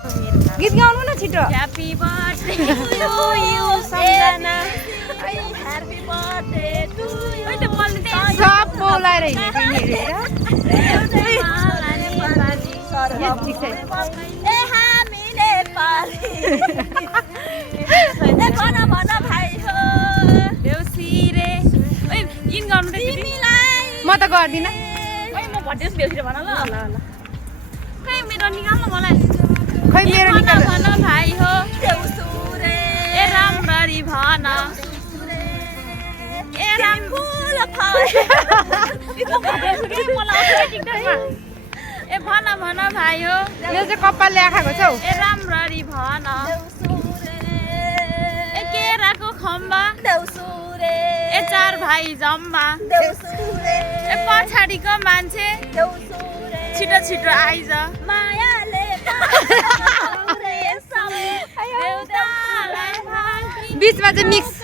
गीत गाउनु न छिटो happy birthday to you Samjhana happy birthday to you ओइ त बोल्दै सब बोलाएर हिँडेको हेरेर ए हामीले पाली ए भन भन भाइ हो देउसी रे ओइ इन गर्नु रे तिमीलाई म त गर्दिन ओइ म भन्दैछु देउसी रे भन ल ल ल खै मेरो निकाल्नु मलाई खै मेरो निकाल भन भाइ हो देउसु रे ए राम्ररी भन ए राम फुल फल ए भन भन भाइ हो यो चाहिँ कपालले आखाको छ हौ ए राम्ररी भन ए केराको खम्बा ए चार भाइ जम्मा ए पछाडिको मान्छे छिटो छिटो आइज मायाले बिचमा चाहिँ मिक्स